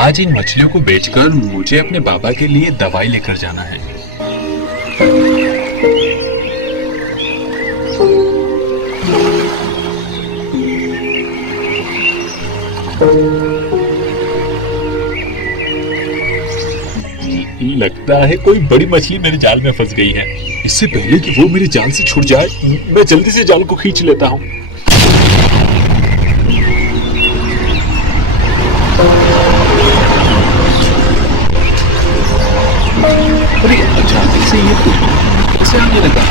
आज इन मछलियों को बेचकर मुझे अपने बाबा के लिए दवाई लेकर जाना है। लगता है कोई बड़ी मछली मेरे जाल में फंस गई है। इससे पहले कि वो मेरे जाल से छूट जाए, मैं जल्दी से जाल को खींच लेता हूँ। अरे अचानक से ये कैसे आने लगा?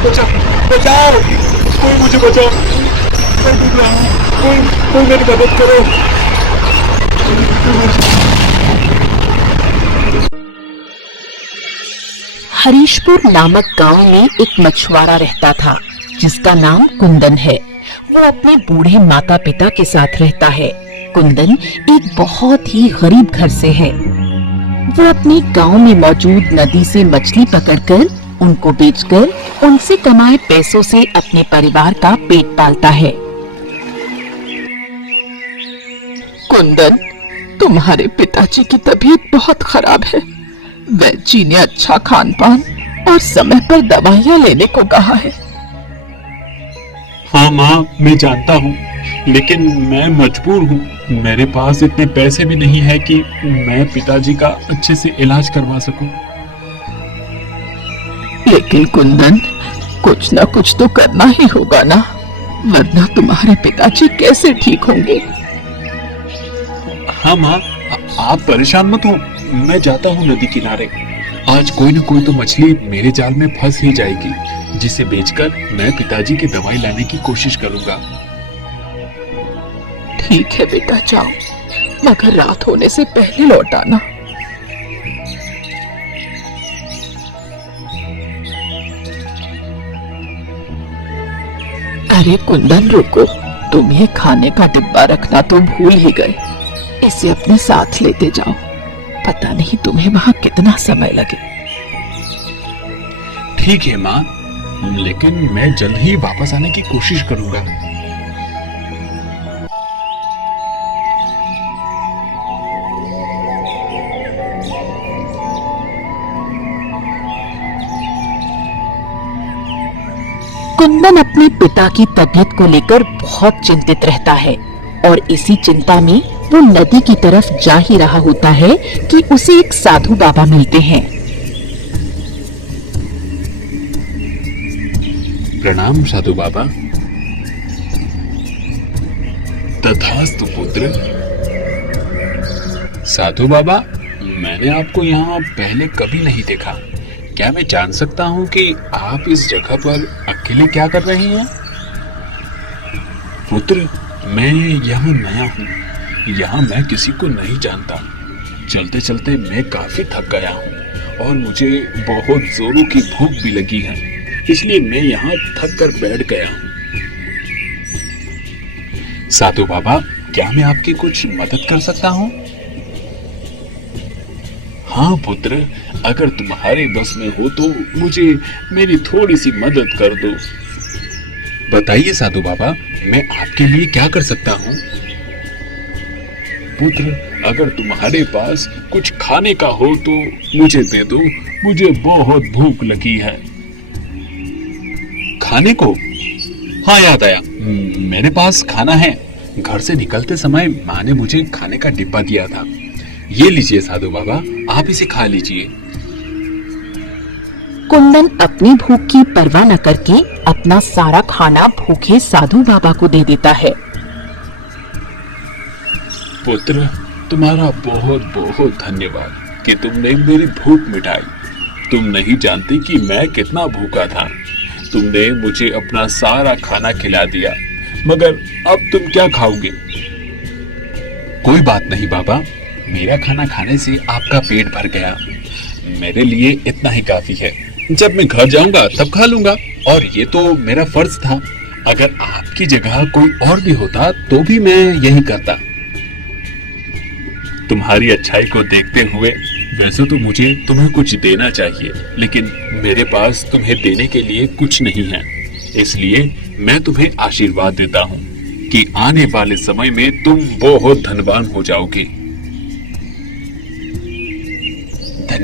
बचाओ बचाओ, कोई मुझे बचाओ, मैं डूब रहा हूँ, कोई मेरी मदद करो। हरीशपुर नामक गांव में एक मछुआरा रहता था जिसका नाम कुंदन है। वो अपने बूढ़े माता पिता के साथ रहता है। कुंदन एक बहुत ही गरीब घर से है। वो अपने गांव में मौजूद नदी से मछली पकड़कर उनको बेचकर उनसे कमाए पैसों से अपने परिवार का पेट पालता है। कुंदन, तुम्हारे पिताजी की तबीयत बहुत खराब है। वैद्य ने अच्छा खान पान और समय पर दवाइयाँ लेने को कहा है। हाँ माँ, मैं जानता हूँ, लेकिन मैं मजबूर हूँ। मेरे पास इतने पैसे भी नहीं है कि मैं पिताजी का अच्छे से इलाज करवा सकूं। लेकिन कुंदन, कुछ ना कुछ तो करना ही होगा ना, वरना तुम्हारे पिताजी कैसे ठीक होंगे? हाँ माँ, आप परेशान मत हो। मैं जाता हूँ नदी किनारे। आज कोई न कोई तो मछली मेरे जाल में फंस ही जाएगी, जिसे बेचकर मैं पिताजी की दवाई लाने की कोशिश करूंगा। ठीक है बेटा, जाओ, मगर रात होने से पहले लौट आना। अरे कुंदन, रुको, तुम ये खाने का डिब्बा रखना तो भूल ही गए। इसे अपने साथ लेते जाओ, पता नहीं तुम्हें वहां कितना समय लगे। ठीक है माँ, लेकिन मैं जल्द ही वापस आने की कोशिश करूंगा। कुंदन अपने पिता की तबीयत को लेकर बहुत चिंतित रहता है और इसी चिंता में वो नदी की तरफ जा ही रहा होता है कि उसे एक साधु बाबा मिलते हैं। प्रणाम साधु बाबा। तथास्तु पुत्र। साधु बाबा, मैंने आपको यहाँ पहले कभी नहीं देखा। क्या मैं जान सकता हूँ कि आप इस जगह पर अकेले क्या कर रहे हैं? पुत्र, मैं यहाँ नया हूँ। यहाँ मैं किसी को नहीं जानता। चलते चलते मैं काफी थक गया हूँ और मुझे बहुत जोरों की भूख भी लगी है, इसलिए मैं यहाँ थक कर बैठ गया हूँ। साधु बाबा, क्या मैं आपकी कुछ मदद कर सकता हूँ? हाँ पुत्र, अगर तुम्हारे बस में हो तो मुझे मेरी थोड़ी सी मदद कर दो। बताइए साधु बाबा, मैं आपके लिए क्या कर सकता हूँ? पुत्र, अगर तुम्हारे पास कुछ खाने का हो तो मुझे दे दो, मुझे बहुत भूख लगी है। खाने को? हाँ, याद आया, मेरे पास खाना है। घर से निकलते समय माँ ने मुझे खाने का डिब्बा दिया था। ये लीजिए साधु बाबा, आप इसे खा लीजिए। कुंदन अपनी भूख की परवाह न करके अपना सारा खाना भूखे साधु बाबा को दे देता है। पुत्र, तुम्हारा बहुत बहुत धन्यवाद कि तुमने मेरी भूख मिटाई। तुम नहीं जानती कि मैं कितना भूखा था। तुमने मुझे अपना सारा खाना खिला दिया, मगर अब तुम क्या खाओगे? कोई बात नहीं बाबा, मेरा खाना खाने से आपका पेट भर गया। मेरे लिए इतना ही काफी है। जब मैं घर जाऊंगा तब खा लूंगा, और ये तो मेरा फर्ज था। अगर आपकी जगह कोई और भी होता तो भी मैं यही करता। तुम्हारी अच्छाई को देखते हुए वैसे तो मुझे तुम्हें कुछ देना चाहिए, लेकिन मेरे पास तुम्हें देने के लिए कुछ नहीं है। इसलिए मैं तुम्हें आशीर्वाद देता हूँ कि आने वाले समय में तुम बहुत धनवान हो जाओगे।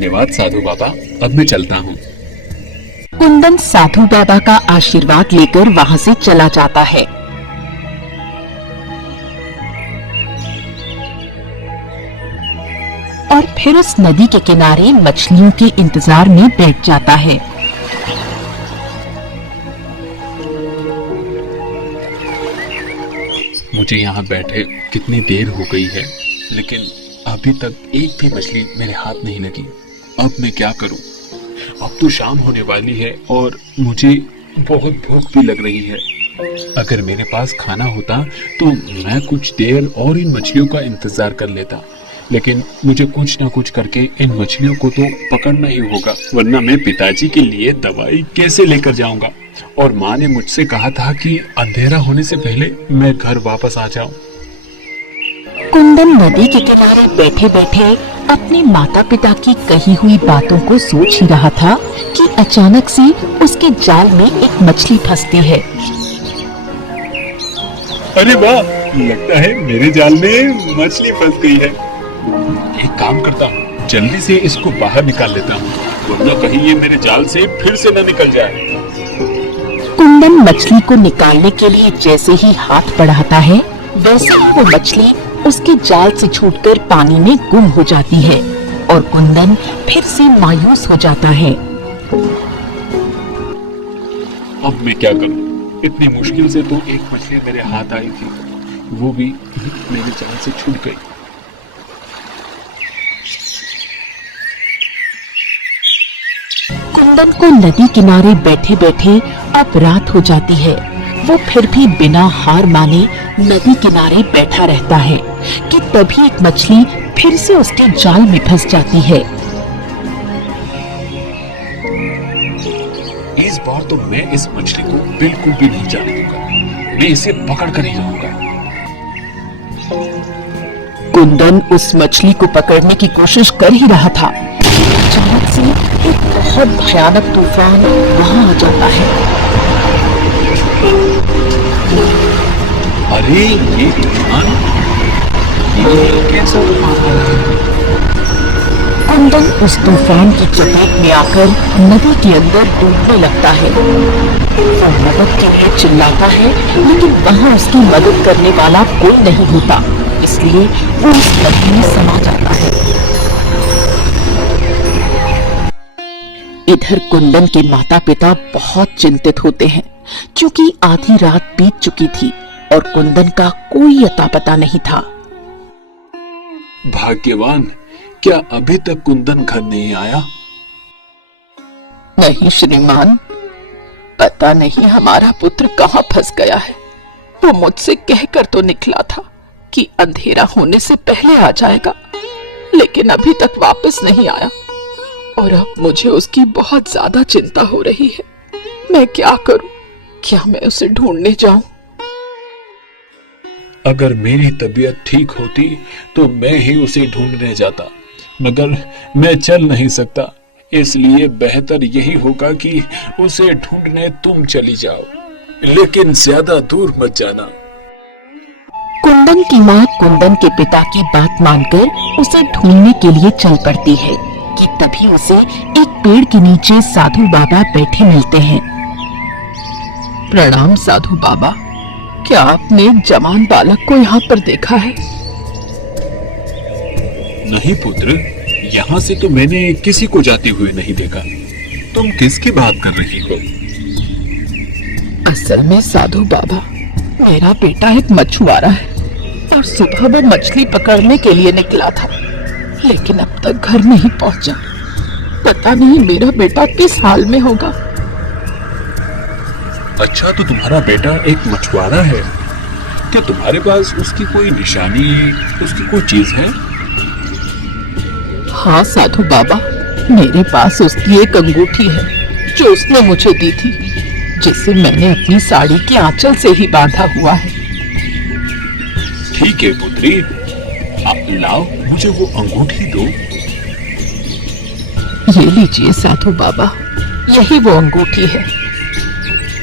धन्यवाद साधु बाबा, अब मैं चलता हूँ। कुंदन साधु बाबा का आशीर्वाद लेकर वहां से चला जाता है। और फिर उस नदी के किनारे मछलियों के इंतजार में बैठ जाता है। मुझे यहाँ बैठे कितनी देर हो गई है, लेकिन अभी तक एक भी मछली मेरे हाथ नहीं लगी। अब मैं क्या करूं? अब तो शाम होने वाली है और मुझे बहुत भूख भी लग रही है। अगर मेरे पास खाना होता तो मैं कुछ देर और इन मछलियों का इंतजार कर लेता, लेकिन मुझे कुछ ना कुछ करके इन मछलियों को तो पकड़ना ही होगा, वरना मैं पिताजी के लिए दवाई कैसे लेकर जाऊंगा। और माँ ने मुझसे कहा था कि अंधेरा होने से पहले मैं घर वापस आ जाऊं। कुंदन नदी के किनारे बैठे बैठे अपने माता पिता की कही हुई बातों को सोच ही रहा था कि अचानक से उसके जाल में एक मछली फंसती है। अरे वाह, लगता है मेरे जाल में मछली फंस गई है। एक काम करता हूँ, जल्दी से इसको बाहर निकाल लेता हूँ, वरना कहीं ये मेरे जाल से फिर से न निकल जाए। कुंदन मछली को निकालने के लिए जैसे ही हाथ बढ़ाता है, वैसे ही वो मछली उसके जाल से छूटकर पानी में गुम हो जाती है और कुंदन फिर से मायूस हो जाता है। अब मैं क्या करूं? इतनी मुश्किल से तो एक मछली मेरे हाथ आई थी, वो भी मेरे जाल से छूट गई। कुंदन को नदी किनारे बैठे बैठे अब रात हो जाती है। वो फिर भी बिना हार माने नदी किनारे बैठा रहता है कि तभी एक मछली फिर से उसके जाल में फंस जाती है। इस बार तो मैं इस मछली को बिल्कुल भी नहीं जाने दूंगा, मैं इसे पकड़ कर ही रहूंगा। कुंदन उस मछली को पकड़ने की कोशिश कर ही रहा था, अचानक से एक बहुत भयानक तूफान वहां आ जाता है। अरे ये तूफान, ये कैसा तूफान आ रहा है? कुंदन उस तूफान की चपेट में आकर नदी के अंदर डूबने लगता है। वो मदद के लिए चिल्लाता है, लेकिन वहां उसकी मदद करने वाला कोई नहीं होता, इसलिए वो उस नदी में समा जाता है। इधर कुंदन के माता पिता बहुत चिंतित होते हैं, क्योंकि आधी रात बीत चुकी थी और कुंदन का कोई अता पता नहीं था। भाग्यवान, क्या अभी तक कुंदन घर नहीं आया? नहीं श्रीमान, पता नहीं हमारा पुत्र कहाँ फंस गया है। वो मुझसे कहकर तो निकला था कि अंधेरा होने से पहले आ जाएगा, लेकिन अभी तक वापस नहीं आया और अब मुझे उसकी बहुत ज्यादा चिंता हो रही है। मैं क्या करूं? क्या मैं उसे ढूंढने जाऊं? अगर मेरी तबीयत ठीक होती तो मैं ही उसे ढूंढने जाता, मगर मैं चल नहीं सकता, इसलिए बेहतर यही होगा कि उसे ढूंढने तुम चली जाओ, लेकिन ज्यादा दूर मत जाना। कुंदन की माँ कुंदन के पिता की बात मानकर उसे ढूंढने के लिए चल पड़ती है कि तभी उसे एक पेड़ के नीचे साधु बाबा बैठे मिलते हैं। प्रणाम साधु बाबा, क्या आपने एक जवान बालक को यहाँ पर देखा है? नहीं पुत्र, यहाँ से तो मैंने किसी को जाते हुए नहीं देखा। तुम किसकी बात कर रही हो? असल में साधु बाबा, मेरा बेटा एक मछुआरा है और सुबह वो मछली पकड़ने के लिए निकला था, लेकिन अब तक घर नहीं पहुंचा। पता नहीं मेरा बेटा किस हाल में होगा। अच्छा, तो तुम्हारा बेटा एक मछुआरा है? क्या तुम्हारे पास उसकी कोई निशानी, उसकी कोई चीज है? हाँ साधु बाबा, मेरे पास उसकी एक अंगूठी है जो उसने मुझे दी थी, जिसे मैंने अपनी साड़ी के आंचल से ही बांधा हुआ है। ठीक है पुत्री, आप लाओ, मुझे वो अंगूठी दो। ये लीजिए साधु बाबा, यही वो अंगूठी है।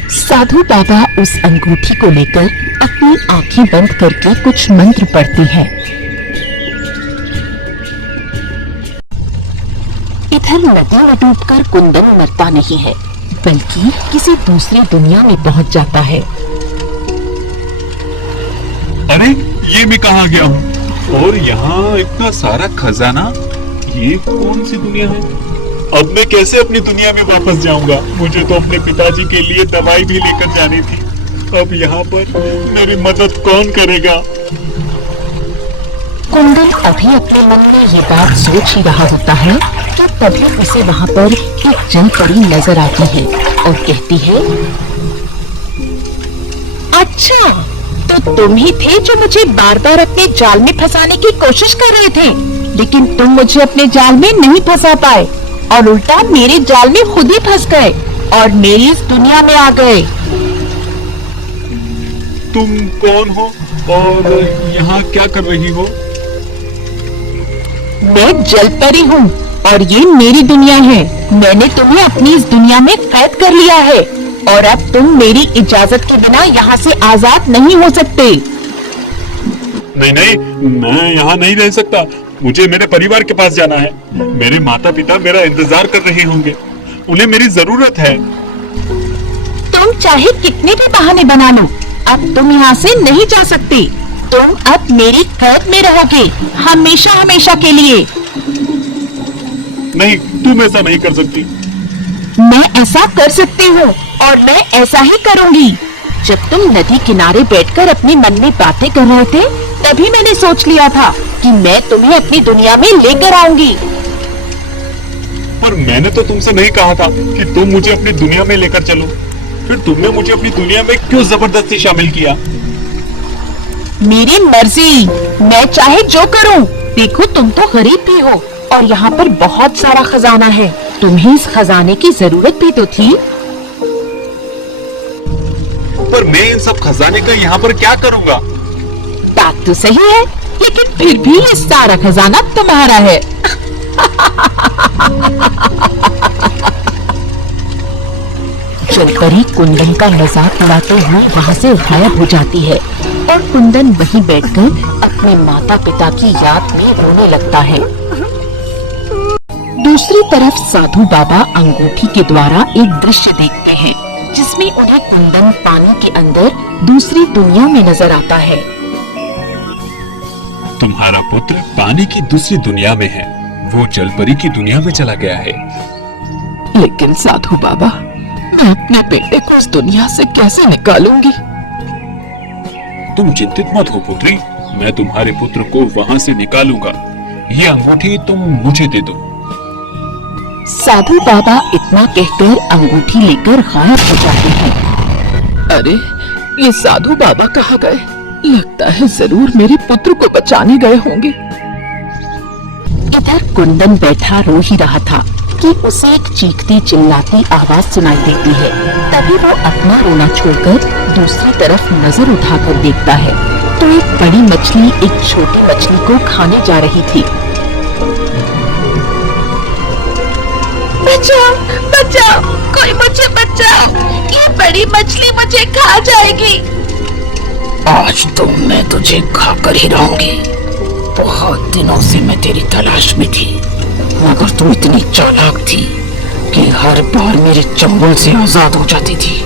साधु बाबा उस अंगूठी को लेकर अपनी आंखें बंद करके कुछ मंत्र पढ़ते हैं। इधर नदी में डूबकर कुंदन मरता नहीं है, बल्कि किसी दूसरी दुनिया में पहुंच जाता है। अरे ये मैं कहाँ गया हूँ? और यहाँ इतना सारा खजाना, ये कौन सी दुनिया है? अब मैं कैसे अपनी दुनिया में वापस जाऊंगा? मुझे तो अपने पिताजी के लिए दवाई भी लेकर जानी थी। अब यहाँ पर मेरी मदद कौन करेगा? कुंदन अभी अपने मन में ये बात सोच ही रहा होता है कि तभी उसे वहाँ पर एक जल परी नजर आती है और कहती है, अच्छा, तो तुम ही थे जो मुझे बार बार अपने जाल में फंसाने की कोशिश कर रहे थे, लेकिन तुम मुझे अपने जाल में नहीं फंसा पाए और उल्टा मेरे जाल में खुद ही फंस गए और मेरी इस दुनिया में आ गए। तुम कौन हो और यहाँ क्या कर रही हो? मैं जल परी हूँ और ये मेरी दुनिया है। मैंने तुम्हें अपनी इस दुनिया में कैद कर लिया है और अब तुम मेरी इजाजत के बिना यहाँ से आजाद नहीं हो सकते। नहीं नहीं, मैं यहाँ नहीं रह सकता। मुझे मेरे परिवार के पास जाना है। मेरे माता पिता मेरा इंतजार कर रहे होंगे। उन्हें मेरी जरूरत है। तुम चाहे कितने भी बहाने बना लो, अब तुम यहाँ से नहीं जा सकते। तुम अब मेरी कैद में रहोगे, हमेशा हमेशा के लिए। नहीं, तुम ऐसा नहीं कर सकती। मैं ऐसा कर सकती हूँ और मैं ऐसा ही करूँगी। जब तुम नदी किनारे बैठकर अपने मन में बातें कर रहे थे, तभी मैंने सोच लिया था कि मैं तुम्हें अपनी दुनिया में लेकर आऊंगी। पर मैंने तो तुमसे नहीं कहा था कि तुम मुझे अपनी दुनिया में लेकर चलो। फिर तुमने मुझे अपनी दुनिया में क्यों जबरदस्ती शामिल किया? मेरी मर्जी, मैं चाहे जो करूं। देखो, तुम तो गरीब भी हो और यहाँ पर बहुत सारा खजाना है। तुम्हें इस खजाने की जरूरत भी तो थी। पर मैं इन सब खजाने का यहाँ पर क्या करूँगा? बात तो सही है, लेकिन फिर भी ये सारा खजाना तुम्हारा है। जलपरी कुंदन का मजाक उड़ाते हुए वहाँ से गायब हो जाती है और कुंदन वहीं बैठकर अपने माता पिता की याद में रोने लगता है। दूसरी तरफ साधु बाबा अंगूठी के द्वारा एक दृश्य देखते हैं, जिसमें उन्हें कुंदन पानी के अंदर दूसरी दुनिया में नजर आता है। तुम्हारा पुत्र पानी की दूसरी दुनिया में है। वो जलपरी की दुनिया में चला गया है। लेकिन साधु बाबा, मैं अपने बेटे को इस दुनिया से कैसे निकालूंगी? तुम चिंतित मत हो पुत्री, मैं तुम्हारे पुत्र को वहाँ से निकालूंगा। ये अंगूठी तुम मुझे दे दो। साधु बाबा इतना कहकर अंगूठी लेकर गायब हो जाते हैं। अरे, ये साधु बाबा कहाँ गए? लगता है जरूर मेरे पुत्र को बचाने गए होंगे। इधर कुंदन बैठा रो ही रहा था कि उसे एक चीखती चिल्लाती आवाज सुनाई देती है। तभी वो अपना रोना छोड़कर दूसरी तरफ नजर उठाकर देखता है तो एक बड़ी मछली एक छोटी मछली को खाने जा रही थी। बचाओ, बचाओ, कोई मुझे बचाओ, ये बड़ी मछली मुझे खा जाएगी। आज तो मैं तुझे खाकर ही रहूंगी। बहुत दिनों से मैं तेरी तलाश में थी, मगर तू इतनी चालाक थी कि हर बार मेरे चंगुल से आजाद हो जाती थी।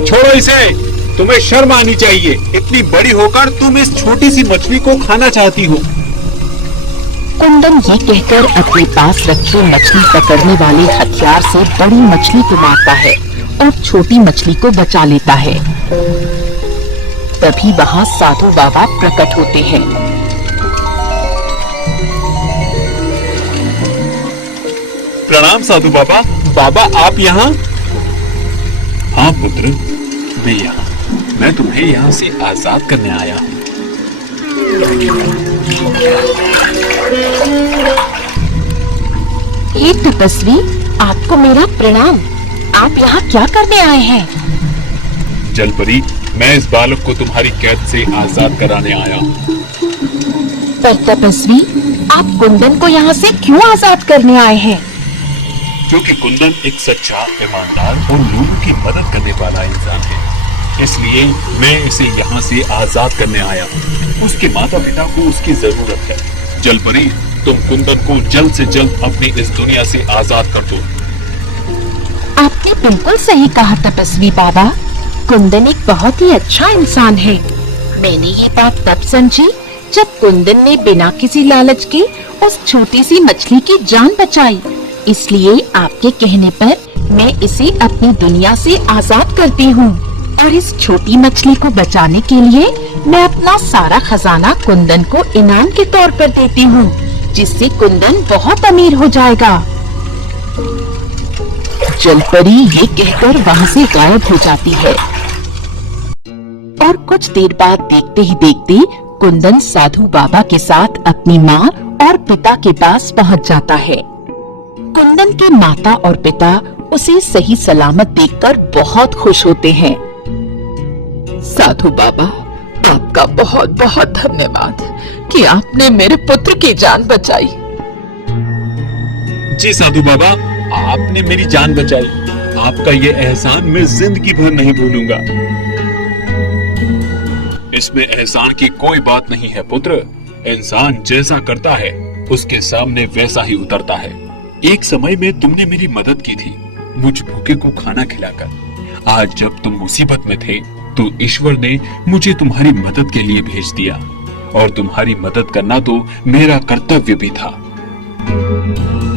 छोड़ो इसे, तुम्हें शर्म आनी चाहिए। इतनी बड़ी होकर तुम इस छोटी सी मछली को खाना चाहती हो। कुंदन ये कहकर अपने पास रखे मछली पकड़ने वाले हथियार से बड़ी मछली को मारता है और छोटी मछली को बचा लेता है। तभी वहाँ साधु बाबा प्रकट होते हैं। प्रणाम साधु बाबा। बाबा आप यहाँ? हाँ पुत्र, मैं यहाँ। मैं तुम्हें यहाँ से आजाद करने आया हूँ। हे तपस्वी, आपको मेरा प्रणाम। आप यहाँ क्या करने आए हैं? जलपरी, मैं इस बालक को तुम्हारी कैद से आजाद कराने आया हूँ। पर तपस्वी, आप कुंदन को यहाँ से क्यों आजाद करने आए हैं? क्योंकि कुंदन एक सच्चा, ईमानदार और लोगों की मदद करने वाला इंसान है, इसलिए मैं इसे यहाँ से आजाद करने आया हूँ। उसके माता पिता को उसकी जरूरत है। जलपरी, तुम कुंदन को जल्द से जल्द अपनी इस दुनिया से आजाद कर दो। आपने बिल्कुल सही कहा तपस्वी बाबा। कुंदन एक बहुत ही अच्छा इंसान है। मैंने ये बात तब समझी जब कुंदन ने बिना किसी लालच के उस छोटी सी मछली की जान बचाई। इसलिए आपके कहने पर मैं इसे अपनी दुनिया से आजाद करती हूँ और इस छोटी मछली को बचाने के लिए मैं अपना सारा खजाना कुंदन को इनाम के तौर पर देती हूँ, जिससे कुंदन बहुत अमीर हो जाएगा। जलपरी ये कहकर वहाँ से गायब हो जाती है और कुछ देर बाद देखते ही देखते कुंदन साधु बाबा के साथ अपनी माँ और पिता के पास पहुँच जाता है। कुंदन के माता और पिता उसे सही सलामत देखकर बहुत खुश होते हैं। साधु बाबा, आपका बहुत बहुत धन्यवाद कि आपने मेरे पुत्र की जान बचाई। जी साधु बाबा, आपने मेरी जान बचाई। आपका ये एहसान मैं जिंदगी भर नहीं भूलूंगा। इसमें एहसान की कोई बात नहीं है पुत्र। इंसान जैसा करता है उसके सामने वैसा ही उतरता है। एक समय में तुमने मेरी मदद की थी, मुझ भूखे को खाना खिलाकर। आज जब तुम मुसीबत में थे तो ईश्वर ने मुझे तुम्हारी मदद के लिए भेज दिया, और तुम्हारी मदद करना तो मेरा कर्तव्य भी था।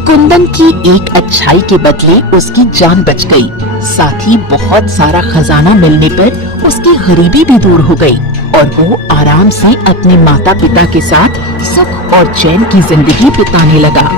कुंदन की एक अच्छाई के बदले उसकी जान बच गई। साथ ही बहुत सारा खजाना मिलने पर उसकी गरीबी भी दूर हो गई और वो आराम से अपने माता पिता के साथ सुख और चैन की जिंदगी बिताने लगा।